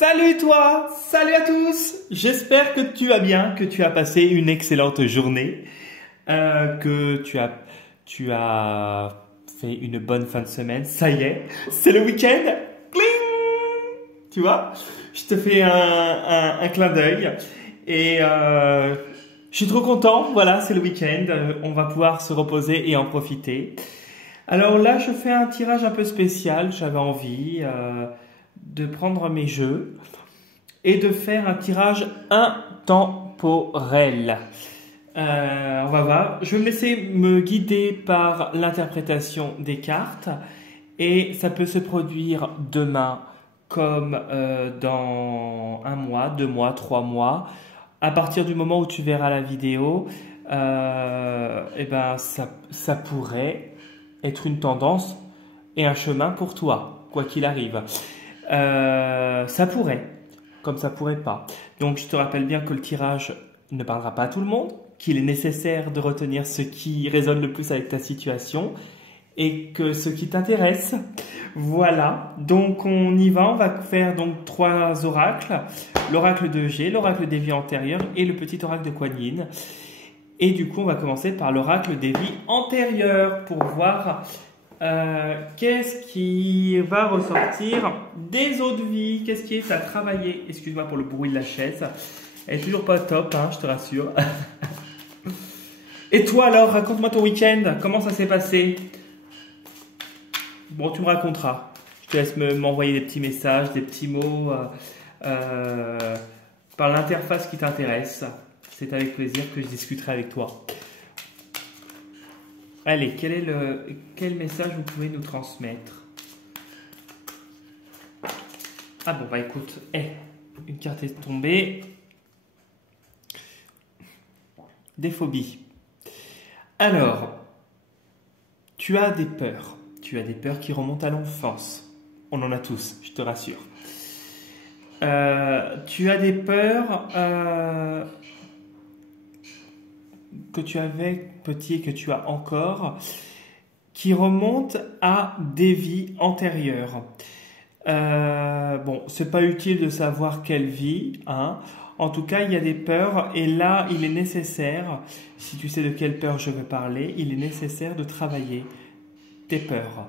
Salut toi, salut à tous. J'espère que tu vas bien, que tu as passé une excellente journée, que tu as fait une bonne fin de semaine. Ça y est, c'est le week-end. Cling. Tu vois, je te fais un clin d'œil et je suis trop content. Voilà, c'est le week-end. On va pouvoir se reposer et en profiter. Alors là, je fais un tirage un peu spécial. J'avais envie de prendre mes jeux et de faire un tirage intemporel. On va voir. Je vais me laisser me guider par l'interprétation des cartes et ça peut se produire demain comme dans un mois, 2 mois, 3 mois. À partir du moment où tu verras la vidéo, eh ben ça pourrait être une tendance et un chemin pour toi, quoi qu'il arrive. Ça pourrait, comme ça pourrait pas. Donc je te rappelle bien que le tirage ne parlera pas à tout le monde, qu'il est nécessaire de retenir ce qui résonne le plus avec ta situation et que ce qui t'intéresse. Voilà, donc on y va, on va faire donc 3 oracles, l'oracle de G, l'oracle des vies antérieures et le petit oracle de Kuan Yin. Et du coup on va commencer par l'oracle des vies antérieures pour voir qu'est-ce qui va ressortir des autres vies, qu'est-ce qui est à travailler. Excuse-moi pour le bruit de la chaise, elle est toujours pas top, hein, je te rassure. Et toi alors, raconte-moi ton week-end, comment ça s'est passé? Bon, tu me raconteras. Je te laisse m'envoyer des petits messages, des petits mots par l'interface qui t'intéresse. C'est avec plaisir que je discuterai avec toi. Allez, quel message vous pouvez nous transmettre? Ah bon, bah écoute, une carte est tombée. Des phobies. Alors, tu as des peurs. Tu as des peurs qui remontent à l'enfance. On en a tous, je te rassure. Tu as des peurs que tu avais petit et que tu as encore, qui remontent à des vies antérieures. Bon, c'est pas utile de savoir quelle vie, hein. En tout cas, il y a des peurs et là, il est nécessaire, si tu sais de quelle peur je veux parler, il est nécessaire de travailler tes peurs.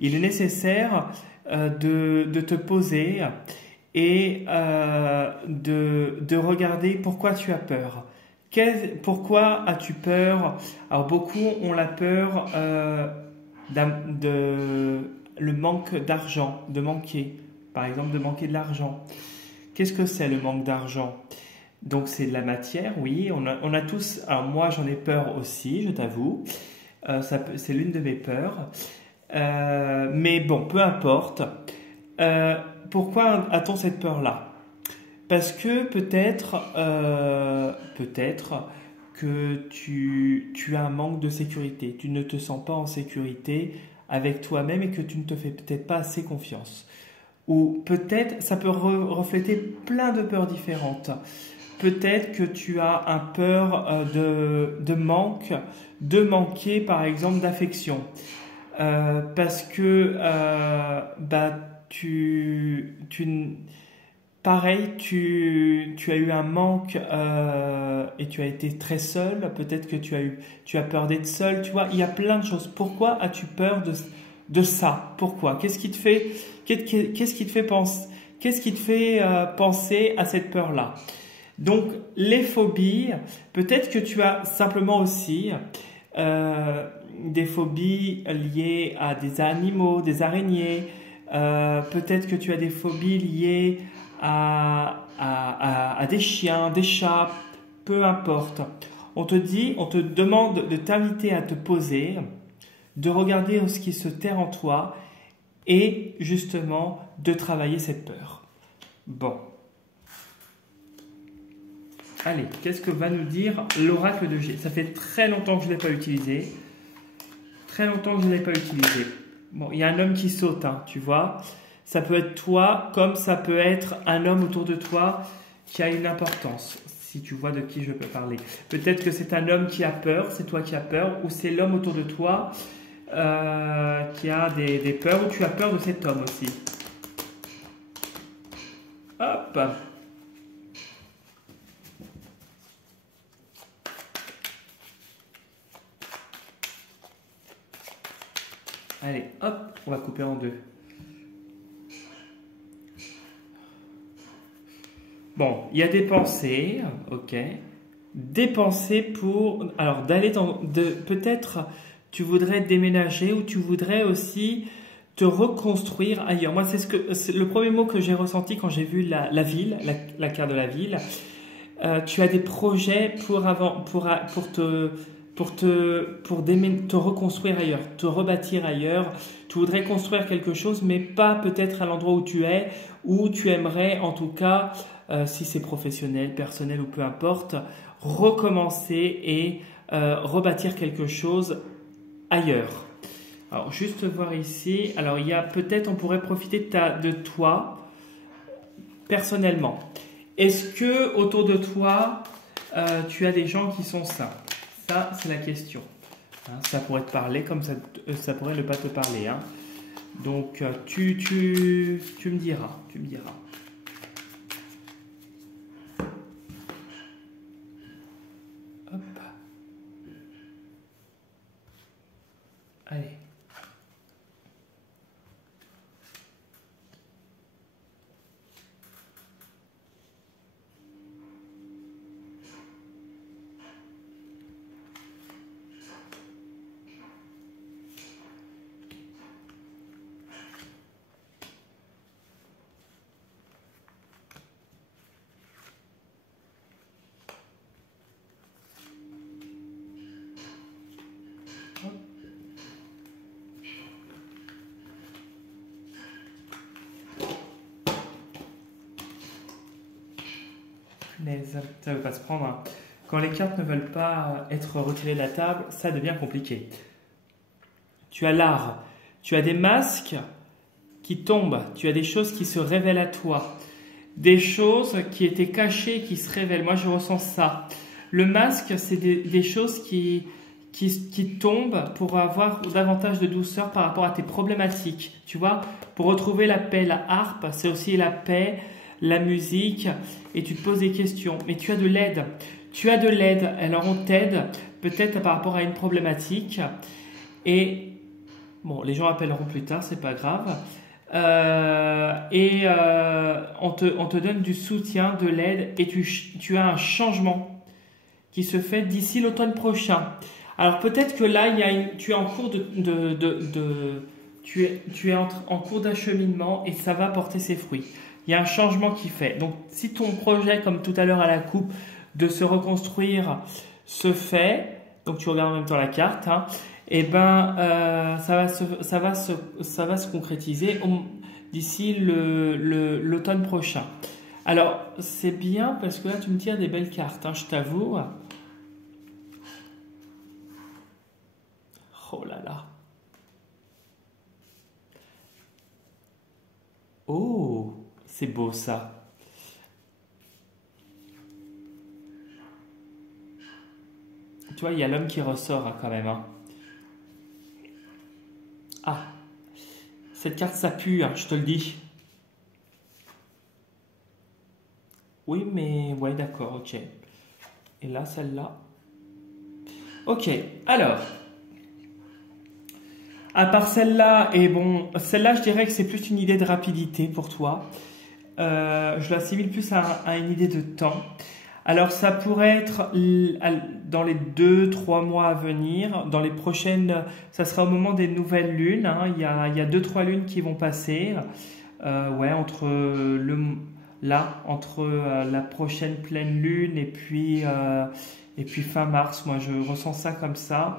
Il est nécessaire de te poser et de regarder pourquoi tu as peur. Pourquoi as-tu peur? Alors beaucoup ont la peur le manque d'argent, de manquer. Par exemple, de manquer de l'argent. Qu'est-ce que c'est le manque d'argent? Donc c'est de la matière, oui. On a tous, alors moi j'en ai peur aussi, je t'avoue. C'est l'une de mes peurs. Mais bon, peu importe. Pourquoi a-t-on cette peur-là? Parce que peut-être que tu as un manque de sécurité. Tu ne te sens pas en sécurité avec toi-même et que tu ne te fais peut-être pas assez confiance. Ou peut-être, ça peut refléter plein de peurs différentes. Peut-être que tu as un peur de manque, de manquer par exemple d'affection. Parce que pareil, tu as eu un manque et tu as été très seul. Peut-être que tu as peur d'être seul. Tu vois, il y a plein de choses. Pourquoi as-tu peur de ça? Pourquoi? Qu'est-ce qui te fait penser à cette peur-là? Donc, les phobies, peut-être que tu as simplement aussi des phobies liées à des animaux, des araignées. Peut-être que tu as des phobies liées à des chiens, des chats, peu importe. On te demande de t'inviter à te poser, de regarder ce qui se terre en toi et justement de travailler cette peur. Bon. Allez, qu'est-ce que va nous dire l'oracle de G? Ça fait très longtemps que je ne l'ai pas utilisé. Très longtemps que je ne l'ai pas utilisé. Bon, il y a un homme qui saute, hein, tu vois. Ça peut être toi, comme ça peut être un homme autour de toi qui a une importance, si tu vois de qui je peux parler. Peut-être que c'est un homme qui a peur, c'est toi qui as peur, ou c'est l'homme autour de toi qui a des peurs, ou tu as peur de cet homme aussi. Hop. Allez, hop, on va couper en deux. Bon, il y a des pensées, ok. Des pensées pour... Alors, d'aller dans... Peut-être tu voudrais déménager ou tu voudrais aussi te reconstruire ailleurs. Moi, c'est le premier mot que j'ai ressenti quand j'ai vu la ville, la carte de la ville. Tu as des projets pour te reconstruire ailleurs, te rebâtir ailleurs. Tu voudrais construire quelque chose, mais pas peut-être à l'endroit où tu es, où tu aimerais, en tout cas, si c'est professionnel, personnel ou peu importe, recommencer et rebâtir quelque chose ailleurs. Alors, juste voir ici. Alors, il y a peut-être, on pourrait profiter de toi personnellement. Est-ce que autour de toi, tu as des gens qui sont sains? Ça, c'est la question. Hein, ça pourrait te parler comme ça pourrait ne pas te parler. Hein. Donc, tu me diras. Tu me diras. Hop. Allez. Ça ne veut pas se prendre. Hein. Quand les cartes ne veulent pas être retirées de la table, ça devient compliqué. Tu as l'art, tu as des masques qui tombent, tu as des choses qui se révèlent à toi, des choses qui étaient cachées qui se révèlent. Moi, je ressens ça. Le masque, c'est des choses qui tombent pour avoir davantage de douceur par rapport à tes problématiques. Tu vois, pour retrouver la paix, la harpe, c'est aussi la paix, la musique, et tu te poses des questions. Mais tu as de l'aide. Tu as de l'aide. Alors, on t'aide peut-être par rapport à une problématique. Et, bon, les gens appelleront plus tard, c'est pas grave. On te donne du soutien, de l'aide, et tu as un changement qui se fait d'ici l'automne prochain. Alors peut-être que là, tu es en cours tu es en cours d'acheminement et ça va porter ses fruits. Il y a un changement qui fait. Donc si ton projet, comme tout à l'heure à la coupe, de se reconstruire se fait, donc tu regardes en même temps la carte, hein, et ben ça va se concrétiser d'ici l'automne prochain. Alors c'est bien parce que là tu me tires des belles cartes, hein, je t'avoue. Oh là là. Oh, c'est beau ça. Tu vois, il y a l'homme qui ressort hein, quand même. Hein. Ah, cette carte ça pue, hein, je te le dis. Oui, mais ouais, d'accord, ok. Et là, celle-là. Ok, alors. À part celle-là, et bon, celle-là, je dirais que c'est plus une idée de rapidité pour toi. Je l'assimile plus à une idée de temps. Alors, ça pourrait être dans les 2-3 mois à venir. Dans les prochaines, ça sera au moment des nouvelles lunes. Hein. Il y a 2-3 lunes qui vont passer. Ouais, entre la prochaine pleine lune et puis fin mars. Moi, je ressens ça comme ça.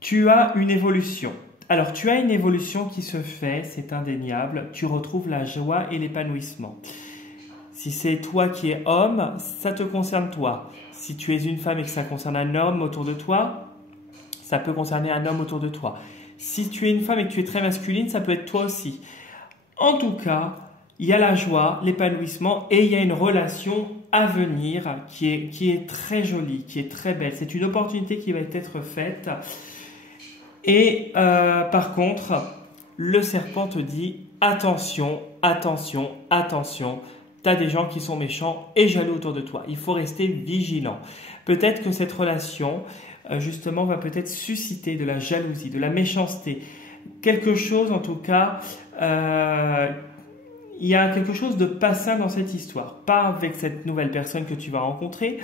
Tu as une évolution. Alors, tu as une évolution qui se fait, c'est indéniable. Tu retrouves la joie et l'épanouissement. Si c'est toi qui es homme, ça te concerne toi. Si tu es une femme et que ça concerne un homme autour de toi, ça peut concerner un homme autour de toi. Si tu es une femme et que tu es très masculine, ça peut être toi aussi. En tout cas, il y a la joie, l'épanouissement et il y a une relation à venir qui est très jolie, qui est très belle. C'est une opportunité qui va être faite. Et par contre, le serpent te dit attention, attention, attention. Tu as des gens qui sont méchants et jaloux autour de toi. Il faut rester vigilant. Peut-être que cette relation, justement, va peut-être susciter de la jalousie, de la méchanceté. Quelque chose, en tout cas, il y a quelque chose de pas sain dans cette histoire. Pas avec cette nouvelle personne que tu vas rencontrer.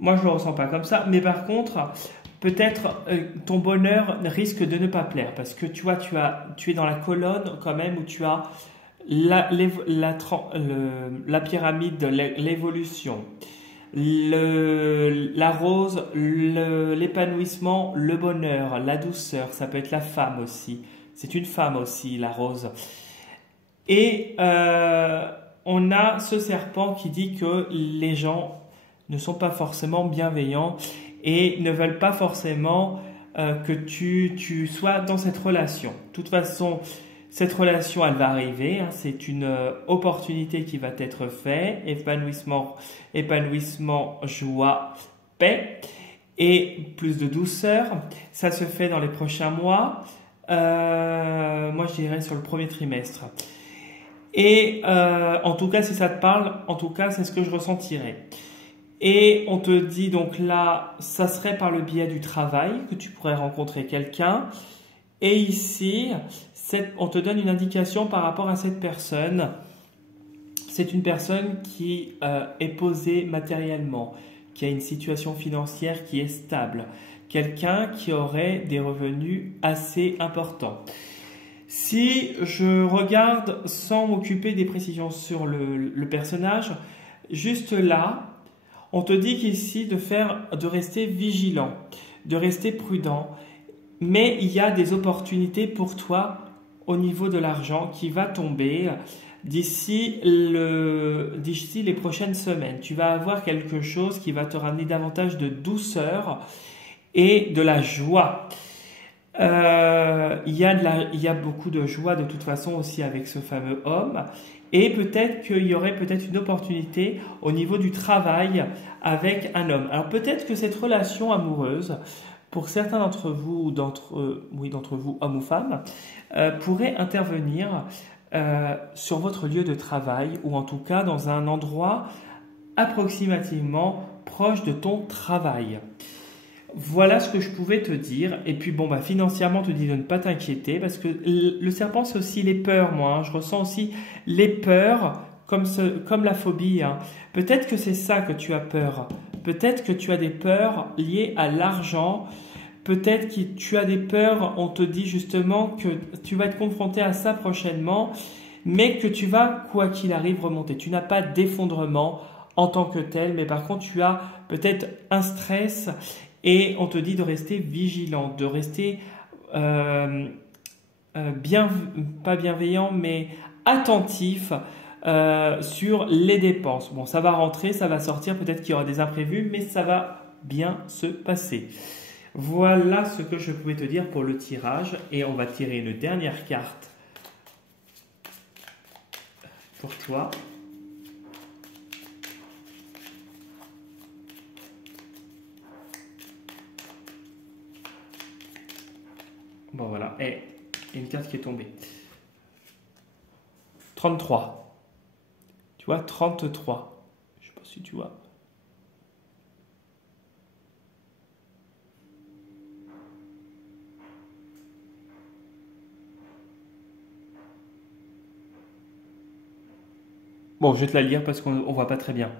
Moi, je ne le ressens pas comme ça. Mais par contre, peut-être ton bonheur risque de ne pas plaire. Parce que tu vois, tu es dans la colonne quand même où tu as la pyramide de l'évolution, la rose, l'épanouissement, le bonheur, la douceur. Ça peut être la femme aussi. C'est une femme aussi, la rose. Et on a ce serpent qui dit que les gens ne sont pas forcément bienveillants et ne veulent pas forcément que tu sois dans cette relation. De toute façon, cette relation, elle va arriver. Hein, c'est une opportunité qui va être faite. Épanouissement, joie, paix et plus de douceur. Ça se fait dans les prochains mois. Moi, je dirais sur le premier trimestre. Et en tout cas, si ça te parle, en tout cas, c'est ce que je ressentirais. Et on te dit donc là, ça serait par le biais du travail que tu pourrais rencontrer quelqu'un. Et ici, on te donne une indication par rapport à cette personne. C'est une personne qui est posée matériellement, qui a une situation financière qui est stable. Quelqu'un qui aurait des revenus assez importants. Si je regarde sans m'occuper des précisions sur le personnage, juste là, on te dit qu'ici de rester vigilant, de rester prudent, mais il y a des opportunités pour toi au niveau de l'argent qui va tomber d'ici les prochaines semaines. Tu vas avoir quelque chose qui va te ramener davantage de douceur et de la joie. Il y a beaucoup de joie de toute façon aussi avec ce fameux homme. Et peut-être qu'il y aurait peut-être une opportunité au niveau du travail avec un homme. Alors peut-être que cette relation amoureuse, pour certains d'entre vous, d'entre vous, hommes ou femmes, pourrait intervenir sur votre lieu de travail ou en tout cas dans un endroit approximativement proche de ton travail. Voilà ce que je pouvais te dire. Et puis bon, financièrement, on te dit de ne pas t'inquiéter parce que le serpent, c'est aussi les peurs, moi. Hein. Je ressens aussi les peurs comme la phobie. Hein. Peut-être que c'est ça que tu as peur. Peut-être que tu as des peurs liées à l'argent. Peut-être que tu as des peurs, on te dit justement que tu vas être confronté à ça prochainement, mais que tu vas, quoi qu'il arrive, remonter. Tu n'as pas d'effondrement en tant que tel, mais par contre, tu as peut-être un stress. Et on te dit de rester vigilant, de rester pas bienveillant, mais attentif sur les dépenses. Bon, ça va rentrer, ça va sortir, peut-être qu'il y aura des imprévus, mais ça va bien se passer. Voilà ce que je pouvais te dire pour le tirage. Et on va tirer une dernière carte pour toi. Bon voilà, et il y a une carte qui est tombée. 33. Tu vois, 33. Je ne sais pas si tu vois. Bon, je vais te la lire parce qu'on ne voit pas très bien.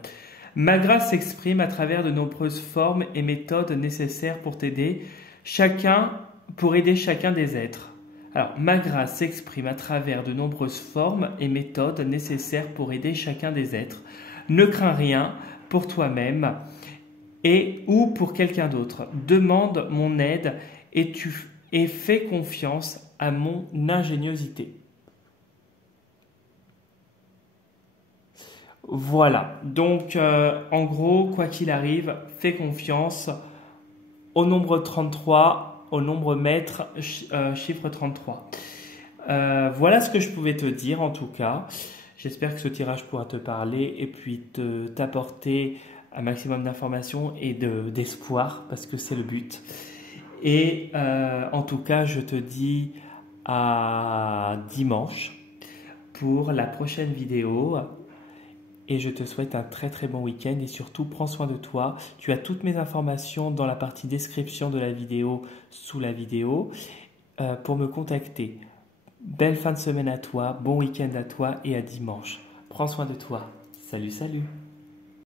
Ma grâce s'exprime à travers de nombreuses formes et méthodes nécessaires pour aider chacun des êtres. Alors, ma grâce s'exprime à travers de nombreuses formes et méthodes nécessaires pour aider chacun des êtres. Ne crains rien pour toi-même ou pour quelqu'un d'autre. Demande mon aide et fais confiance à mon ingéniosité. Voilà, donc en gros, quoi qu'il arrive, fais confiance au nombre 33, au nombre maître, chiffre 33. Voilà ce que je pouvais te dire en tout cas. J'espère que ce tirage pourra te parler et puis t'apporter un maximum d'informations et d'espoir parce que c'est le but. Et en tout cas, je te dis à dimanche pour la prochaine vidéo. Et je te souhaite un très très bon week-end et surtout prends soin de toi. Tu as toutes mes informations dans la partie description de la vidéo, sous la vidéo, pour me contacter. Belle fin de semaine à toi, bon week-end à toi et à dimanche. Prends soin de toi. Salut, salut.